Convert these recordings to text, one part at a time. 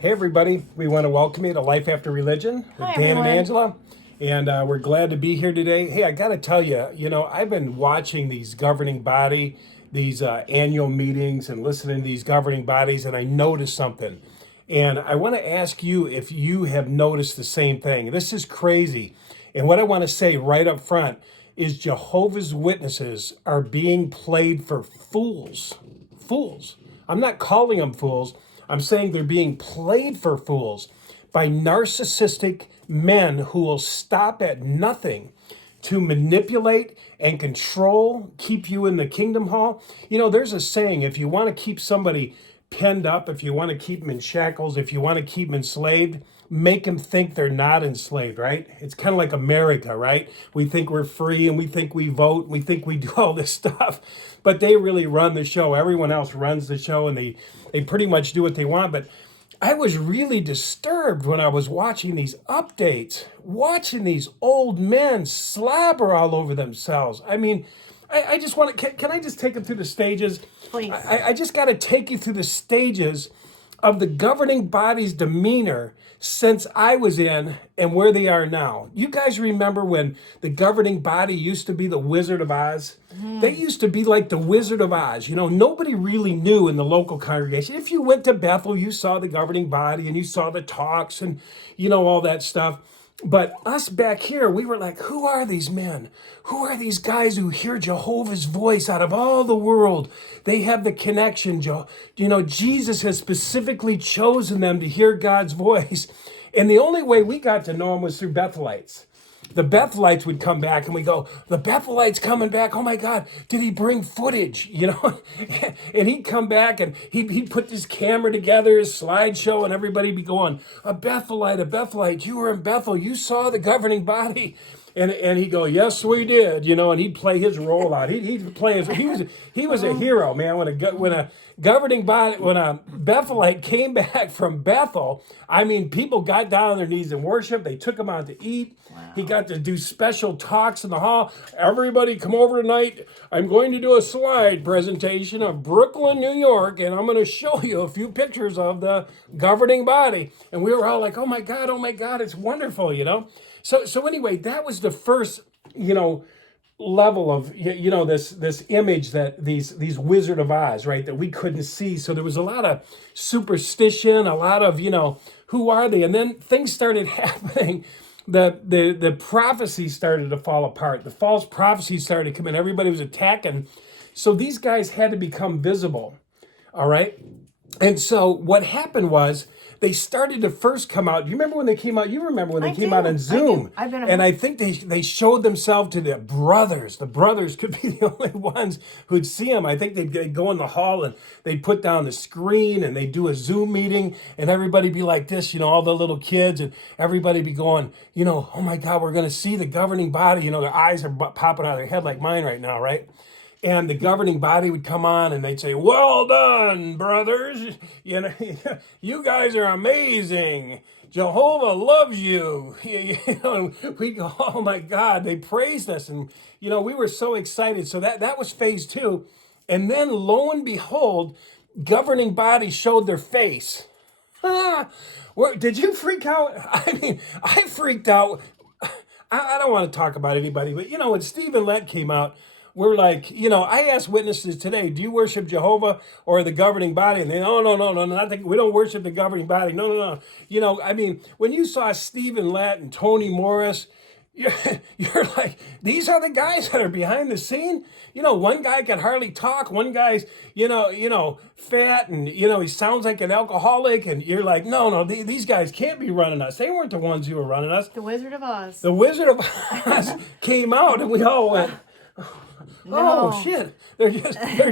Hey everybody, we want to welcome you to Life After Religion with Hi, Dan everyone. and Angela. And we're glad to be here today. Hey, I got to tell you, I've been watching these governing body, these annual meetings and listening to these governing bodies, and I noticed something. And I want to ask you if you have noticed the same thing. This is crazy. And what I want to say right up front is Jehovah's Witnesses are being played for fools. Fools. I'm not calling them fools. I'm saying they're being played for fools by narcissistic men who will stop at nothing to manipulate and control, keep you in the kingdom hall. There's a saying, if you want to keep somebody penned up, if you want to keep them in shackles, if you want to keep them enslaved, make them think they're not enslaved, right? It's kind of like America, right? We think we're free and we think we vote, we think we do all this stuff, but they really run the show. Everyone else runs the show and they pretty much do what they want. But I was really disturbed when I was watching these updates, watching these old men slobber all over themselves. I just want to, can I just take it through the stages? Please. I just got to take you through the stages of the governing body's demeanor since I was in and where they are now. You guys remember when the governing body used to be the Wizard of Oz? They used to be like the Wizard of Oz. Nobody really knew in the local congregation. If you went to Bethel, you saw the governing body and you saw the talks and, all that stuff. But us back here, we were like, who are these men? Who are these guys who hear Jehovah's voice out of all the world? They have the connection. Jesus has specifically chosen them to hear God's voice. And the only way we got to know him was through Bethelites. The Bethelites would come back and we go, the Bethelites coming back. Oh my God, did he bring footage? And he'd come back and he'd put this camera together, his slideshow, and everybody'd be going, a Bethelite, you were in Bethel, you saw the governing body. And he'd go, yes, we did, and he'd play his role out. He'd play his, he was a hero, man. When a governing body, when a Bethelite came back from Bethel, people got down on their knees in worship. They took him out to eat. Wow. He got to do special talks in the hall. Everybody come over tonight. I'm going to do a slide presentation of Brooklyn, New York, and I'm going to show you a few pictures of the governing body. And we were all like, oh my God, it's wonderful, So anyway, that was the first, level of, this image that these Wizard of Oz, right, that we couldn't see. So there was a lot of superstition, a lot of, who are they? And then things started happening. The prophecy started to fall apart. The false prophecy started to come in. Everybody was attacking. So these guys had to become visible. All right. And so what happened was they started to first come out. You remember when they came out? You remember when they came out on Zoom. And I think they showed themselves to the brothers. The brothers could be the only ones who'd see them. I think they'd go in the hall and they'd put down the screen and they'd do a Zoom meeting and everybody be like this, all the little kids, and everybody be going, oh my God, we're going to see the governing body. Their eyes are popping out of their head like mine right now, right? And the governing body would come on and they'd say, well done, brothers. You guys are amazing. Jehovah loves you. We go, oh my God, they praised us. And, we were so excited. So that was phase two. And then lo and behold, governing body showed their face. Did you freak out? I freaked out. I don't want to talk about anybody, but when Stephen Lett came out, we're like, I asked witnesses today, do you worship Jehovah or the governing body? And they, oh, no, we don't worship the governing body. No. When you saw Stephen Lett and Tony Morris, you're like, these are the guys that are behind the scene. One guy can hardly talk. One guy's, fat and, he sounds like an alcoholic. And you're like, no, these guys can't be running us. They weren't the ones who were running us. The Wizard of Oz. The Wizard of Oz came out and we all went, no. oh shit! They're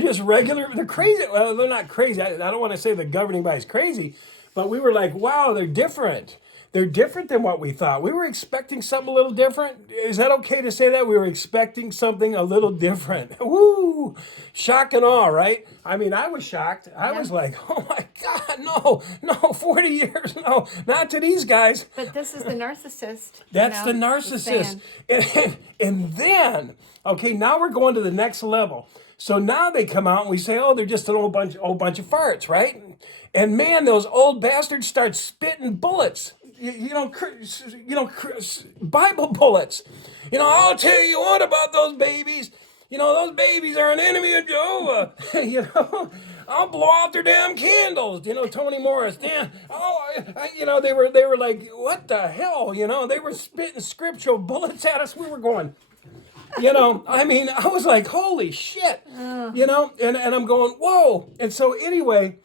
just regular. They're crazy. Well, they're not crazy. I don't want to say the governing body is crazy, but we were like, wow, they're different. They're different than what we thought. We were expecting something a little different. Is that okay to say that? We were expecting something a little different. Woo! Shock and awe, right? I was shocked. I was like, oh my God, no, 40 years, no, not to these guys. But this is the narcissist. That's the narcissist. And then, okay, now we're going to the next level. So now they come out and we say, oh, they're just an old bunch of farts, right? And man, those old bastards start spitting bullets. Bible bullets. I'll tell you what about those babies. Those babies are an enemy of Jehovah. I'll blow out their damn candles. Tony Morris. Damn. They were like, what the hell? They were spitting scriptural bullets at us. We were going, I was like, holy shit. And I'm going, whoa. And so anyway,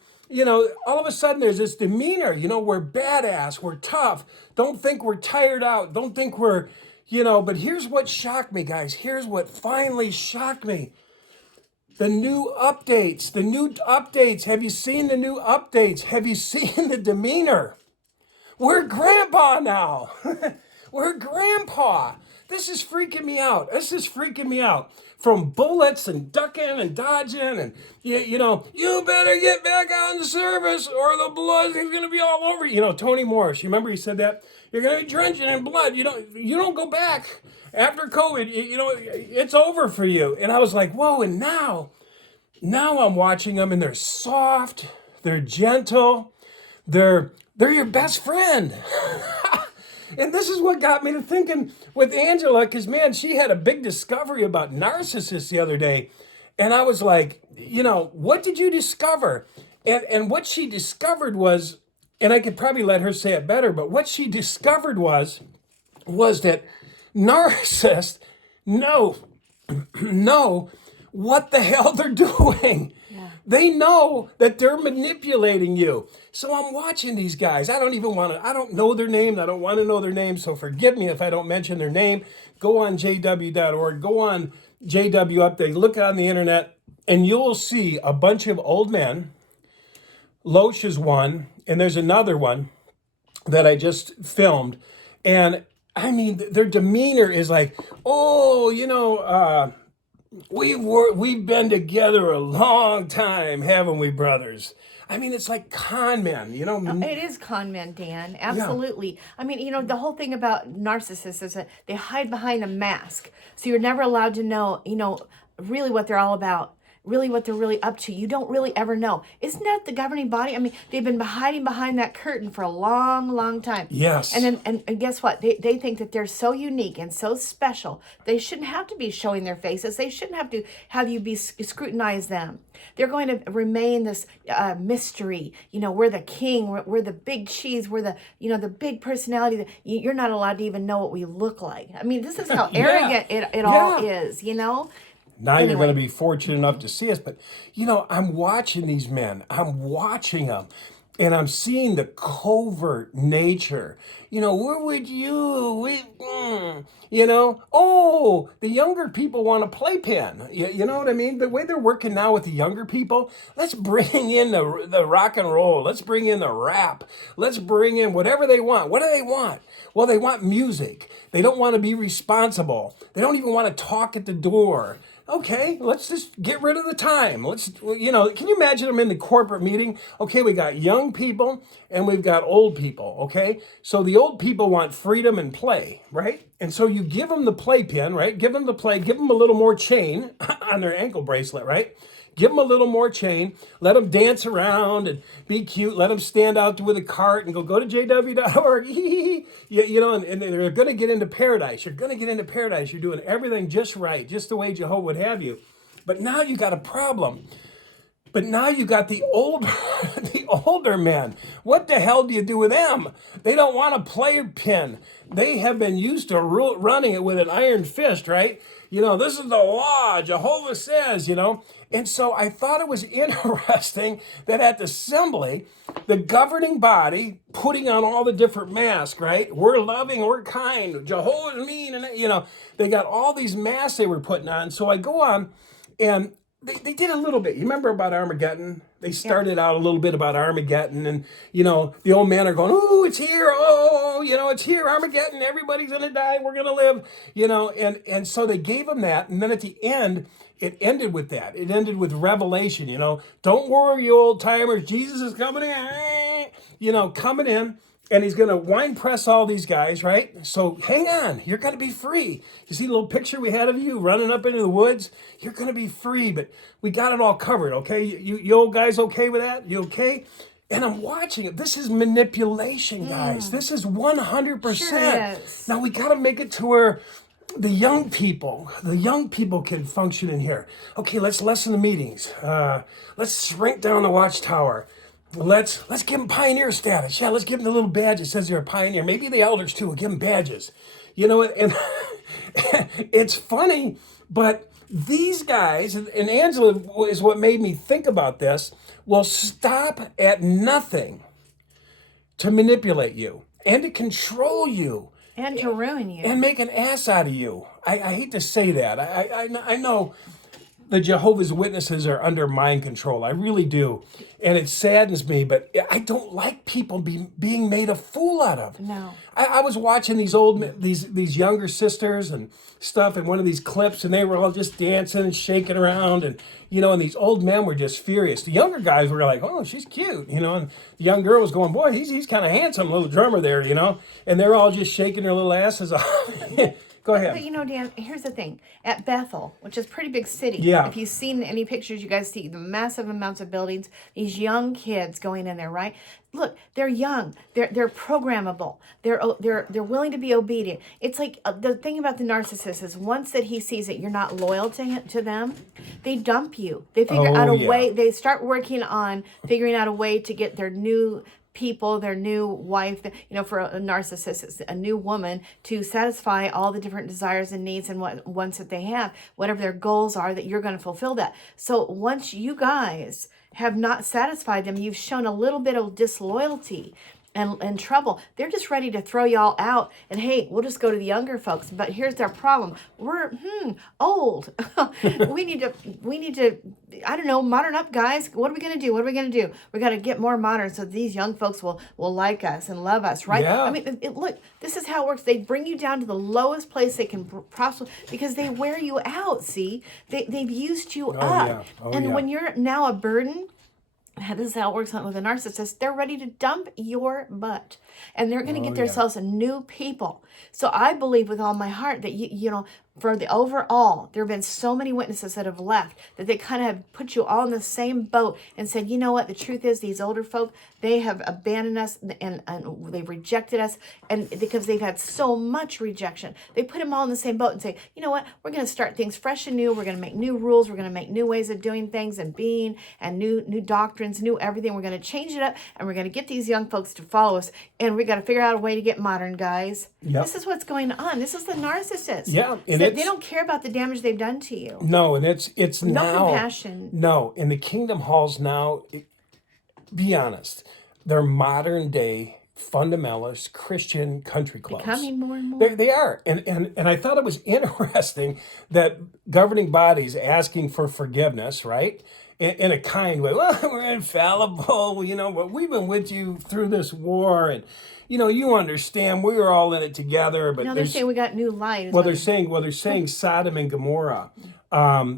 all of a sudden there's this demeanor, we're badass, we're tough. Don't think we're tired out. Don't think we're, but here's what shocked me, guys. Here's what finally shocked me. The new updates. Have you seen the new updates? Have you seen the demeanor? We're grandpa now. We're grandpa. This is freaking me out. From bullets and ducking and dodging and, you better get back on the service or the blood is going to be all over you. Tony Morris, you remember he said that? You're going to be drenching in blood. You don't go back after COVID. It's over for you. And I was like, whoa, and now I'm watching them and they're soft, they're gentle, they're your best friend. And this is what got me to thinking with Angela, because, man, she had a big discovery about narcissists the other day. And I was like, what did you discover? And what she discovered was, and I could probably let her say it better, but what she discovered was that narcissists know what the hell they're doing. Yeah. They know that they're manipulating you. So I'm watching these guys. I don't know their name. I don't want to know their name. So forgive me if I don't mention their name. Go on jw.org. Go on JW Update. Look on the internet and you'll see a bunch of old men. Loesch is one. And there's another one that I just filmed. And I mean, their demeanor is like, we've been together a long time, haven't we, brothers? I mean, it's like con men, It is con men, Dan. Absolutely. Yeah. I mean, the whole thing about narcissists is that they hide behind a mask. So you're never allowed to know, really what they're all about. Really what they're really up to. You don't really ever know. Isn't that the governing body? I mean, they've been hiding behind that curtain for a long, long time. Yes. And guess what? They think that they're so unique and so special. They shouldn't have to be showing their faces. They shouldn't have to have you scrutinize them. They're going to remain this mystery. We're the king. We're the big cheese. We're the big personality. You're not allowed to even know what we look like. I mean, this is how arrogant it all is, Now you're going to be fortunate enough to see us. But, I'm watching these men. I'm watching them. And I'm seeing the covert nature. Where would you? The younger people want a playpen. You know what I mean? The way they're working now with the younger people, let's bring in the rock and roll. Let's bring in the rap. Let's bring in whatever they want. What do they want? Well, they want music. They don't want to be responsible. They don't even want to talk at the door. Okay, let's just get rid of the time. Can you imagine them in the corporate meeting? Okay, we got young people and we've got old people, okay? So the old people want freedom and play, right? And so you give them the playpen, right? Give them the play, give them a little more chain on their ankle bracelet, right? Give them a little more chain. Let them dance around and be cute. Let them stand out with a cart and go to jw.org. And they're going to get into paradise. You're going to get into paradise. You're doing everything just right, just the way Jehovah would have you. But now you got a problem. But now you got the older men. What the hell do you do with them? They don't want a playpen. They have been used to running it with an iron fist, right? This is the law. Jehovah says, And so I thought it was interesting that at the assembly, the governing body putting on all the different masks, right? We're loving, we're kind, Jehovah's mean, and they got all these masks they were putting on. So I go on and they did a little bit. You remember about Armageddon? They started out a little bit about Armageddon, and the old men are going, "Oh, it's here! Oh, it's here! Armageddon! Everybody's gonna die. We're gonna live!" And so they gave them that, and then at the end, it ended with that. It ended with Revelation. Don't worry, you old timers. Jesus is coming in. Coming in. and he's going to wine press all these guys, right? So hang on, you're going to be free. You see the little picture we had of you running up into the woods? You're going to be free, but we got it all covered, okay? You old guys okay with that? You okay? And I'm watching it. This is manipulation, guys. This is 100%. Sure is. Now we got to make it to where the young people can function in here. Okay, let's lessen the meetings. Let's shrink down the watchtower. Let's give them pioneer status. Yeah, let's give them the little badge that says they're a pioneer. Maybe the elders too will give them badges. You know, and it's funny, but these guys, and Angela is what made me think about this, will stop at nothing to manipulate you and to control you And to ruin you. and make an ass out of you. I hate to say that. I know the Jehovah's Witnesses are under mind control. I really do. And it saddens me, but I don't like people being made a fool out of. No. I was watching these younger sisters and stuff in one of these clips, and they were all just dancing and shaking around, and and these old men were just furious. The younger guys were like, "Oh, she's cute," and the young girl was going, "Boy, he's kind of handsome, little drummer there," and they're all just shaking their little asses off. Go ahead. But Dan, here's the thing. At Bethel, which is a pretty big city, Yeah. if you've seen any pictures, you guys see the massive amounts of buildings, these young kids going in there, right? Look, they're young. They're programmable. They're willing to be obedient. It's like the thing about the narcissist is once that he sees that you're not loyal to them, they dump you. They figure out a way. They start working on figuring out a way to get their new people, their new wife, for a narcissist, it's a new woman to satisfy all the different desires and needs and wants that they have, whatever their goals are, that you're going to fulfill that. So once you guys have not satisfied them, you've shown a little bit of disloyalty and trouble. They're just ready to throw y'all out and hey, we'll just go to the younger folks. But here's their problem. We're old. we need to I don't know, modern up, guys. What are we gonna do? We gotta get more modern so these young folks will like us and love us, right? Yeah. I mean, look, this is how it works. They bring you down to the lowest place they can possibly, because they wear you out. See, they've used you up, and when you're now a burden. This is how it works with a narcissist. They're ready to dump your butt, and they're going to get themselves a new people. So I believe with all my heart that for the overall, there have been so many witnesses that have left that they kind of have put you all in the same boat and said, you know what, the truth is these older folk, they have abandoned us and they've rejected us, and because they've had so much rejection, they put them all in the same boat and say, you know what, we're going to start things fresh and new. We're going to make new rules. We're going to make new ways of doing things and being, and new doctrines, new everything. We're going to change it up, and we're going to get these young folks to follow us, and we got to figure out a way to get modern, guys. Yep. This is what's going on. This is the narcissist. Yeah, and so they don't care about the damage they've done to you. No, and it's No now compassion. No, in the kingdom halls now. Be honest, they're modern day fundamentalist Christian country clubs. Becoming more and more. They are, and I thought it was interesting that governing bodies asking for forgiveness, right? In a kind way. Well, we're infallible, but we've been with you through this war, and you understand we were all in it together. But they're saying we got new light. They're saying Sodom and Gomorrah.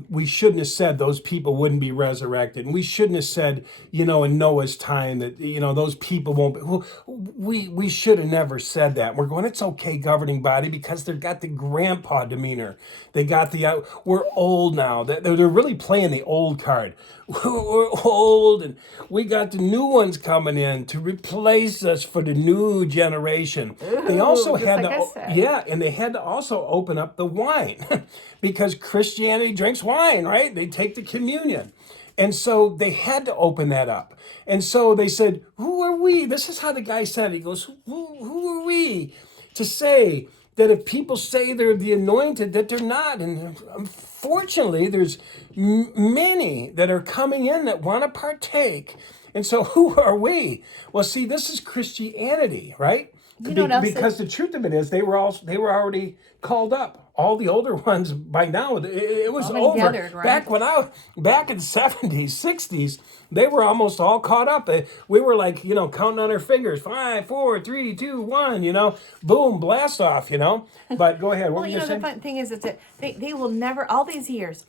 We shouldn't have said those people wouldn't be resurrected, and we shouldn't have said, in Noah's time that those people won't be. Well, we should have never said that. We're going, it's okay, governing body, because they've got the grandpa demeanor. They got we're old now. They're really playing the old card. We're old, and we got the new ones coming in to replace us for the new generation. They also had and they had to also open up the wine because Christianity drinks wine, right? They take the communion. And so they had to open that up. And so they said, who are we? This is how the guy said it. He goes, who are we to say that if people say they're the anointed, that they're not? And unfortunately, there's many that are coming in that want to partake. And so who are we? Well, see, this is Christianity, right? You know what else because the truth of it is they were already called up. all the older ones by now, it was All been over. gathered, right? Back in the 70s, 60s, they were almost all caught up. We were like, counting on our fingers, 5, 4, 3, 2, 1, boom, blast off, But go ahead. What Well, were you the saying? fun thing is that they will never, all these years,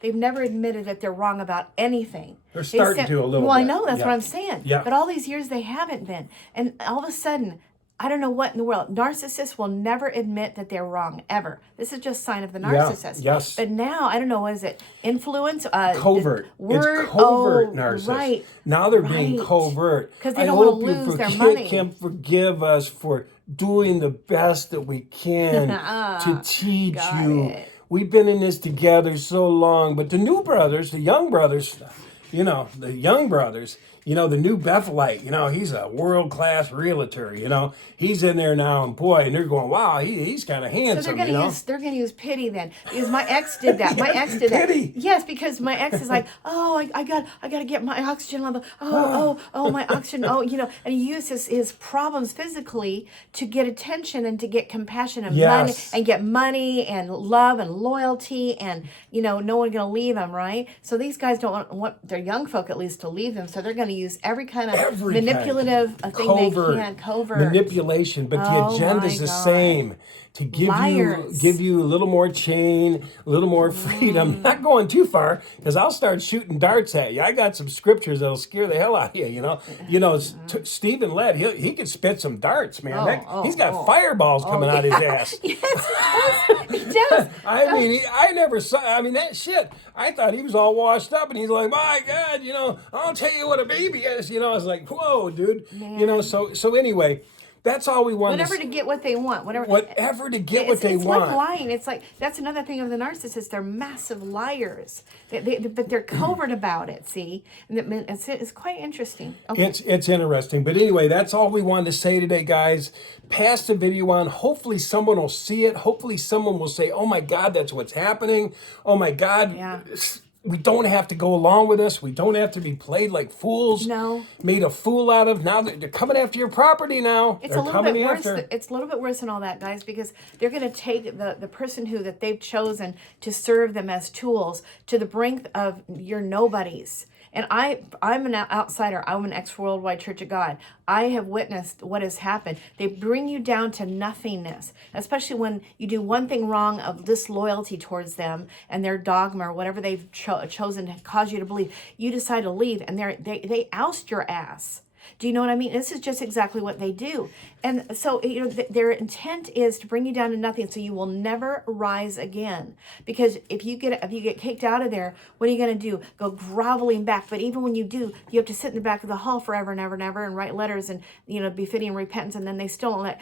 they've never admitted that they're wrong about anything. They're starting to a little Well, I bit. know, that's Yeah. what I'm saying. Yeah. But all these years they haven't been. And all of a sudden, I don't know what in the world. Narcissists will never admit that they're wrong, ever. This is just a sign of the narcissist. Yes. But now, I don't know, what is it? Influence? Covert. Word, It's covert oh, narcissist. right. Now they're being Right. covert. 'Cause they I don't wanna hope you lose their money. can forgive us for doing the best that we can to teach got you. it. We've been in this together so long. But the new brothers, the young brothers, the new Bethelite, he's a world-class realtor, he's in there now, and boy, and they're going, wow, he's kind of So handsome, they're gonna use pity then, because my ex did that. My ex did that. Pity. Yes, because my ex is like, oh, I got to get my oxygen level. Oh, my oxygen. Oh, and he used his problems physically to get attention and to get compassion and money Yes. and get money and love and loyalty and no one gonna leave him, right? So these guys don't want their young folk at least to leave them, so they're gonna use every kind of manipulative thing covert they can, covert manipulation, but the Oh, agenda's my the God. same. To Liars. give you a little more chain, a little more freedom. Not going too far, because I'll start shooting darts at you. I got some scriptures that'll scare the hell out of you. Stephen Led, he could spit some darts, man. He's got fireballs coming out his ass. Yes, he does. I mean, I never saw. I mean, that shit. I thought he was all washed up, and he's like, "My God, I'll tell you what a baby is." I was like, "Whoa, dude." Man. So anyway, that's all we want. Whatever to get what they want. Whatever to get what they it's want. It's like lying. It's like, that's another thing of the narcissist. They're massive liars. But they're covert about it, see? And it's quite interesting. Okay. It's interesting. But anyway, that's all we wanted to say today, guys. Pass the video on. Hopefully someone will see it. Hopefully someone will say, oh my God, that's what's happening. Oh my God. Yeah. We don't have to go along with this. We don't have to be played like fools. No. Made a fool out of. Now they're coming after your property now. It's they're a little coming bit worse. after. It's a little bit worse than all that, guys, because they're going to take the person that they've chosen to serve them as tools to the brink of your nobodies. And I'm an outsider. I'm an ex-Worldwide Church of God. I have witnessed what has happened. They bring you down to nothingness, especially when you do one thing wrong of disloyalty towards them and their dogma or whatever they've chosen to cause you to believe. You decide to leave, and they oust your ass. Do you know what I mean? This is just exactly what they do. And so, their intent is to bring you down to nothing, so you will never rise again. Because if you get kicked out of there, what are you going to do? Go groveling back. But even when you do, you have to sit in the back of the hall forever and ever and ever and write letters and, befitting repentance, and then they still don't let,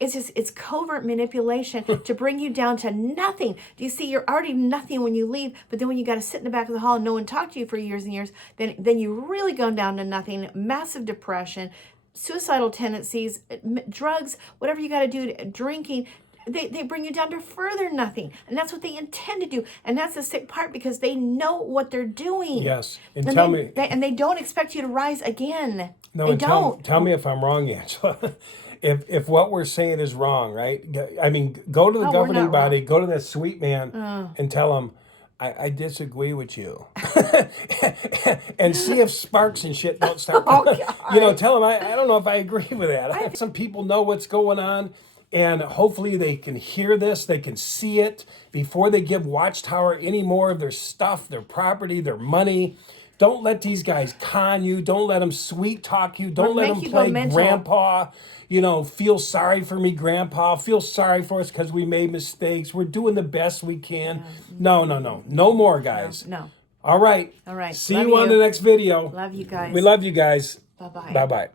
it's covert manipulation to bring you down to nothing. Do you see? You're already nothing when you leave, but then when you got to sit in the back of the hall and no one talked to you for years and years, then you really go down to nothing, massive depression, suicidal tendencies, drugs, whatever you got to do, drinking. They bring you down to further nothing. And that's what they intend to do. And that's the sick part, because they know what they're doing. Yes. And they don't expect you to rise again. No, they and don't. tell me if I'm wrong, Angela. If what we're saying is wrong, right? I mean, go to the governing body, go to that sweet man, and tell him, I disagree with you. And see if sparks and shit don't start. Tell them, I don't know if I agree with that. Some people know what's going on, and hopefully they can hear this, they can see it before they give Watchtower any more of their stuff, their property, their money. Don't let these guys con you. Don't let them sweet talk you. Don't let them play grandpa. Feel sorry for me, grandpa. Feel sorry for us because we made mistakes. We're doing the best we can. No. No more, guys. No. All right. All right. See you on the next video. Love you guys. We love you guys. Bye-bye. Bye-bye.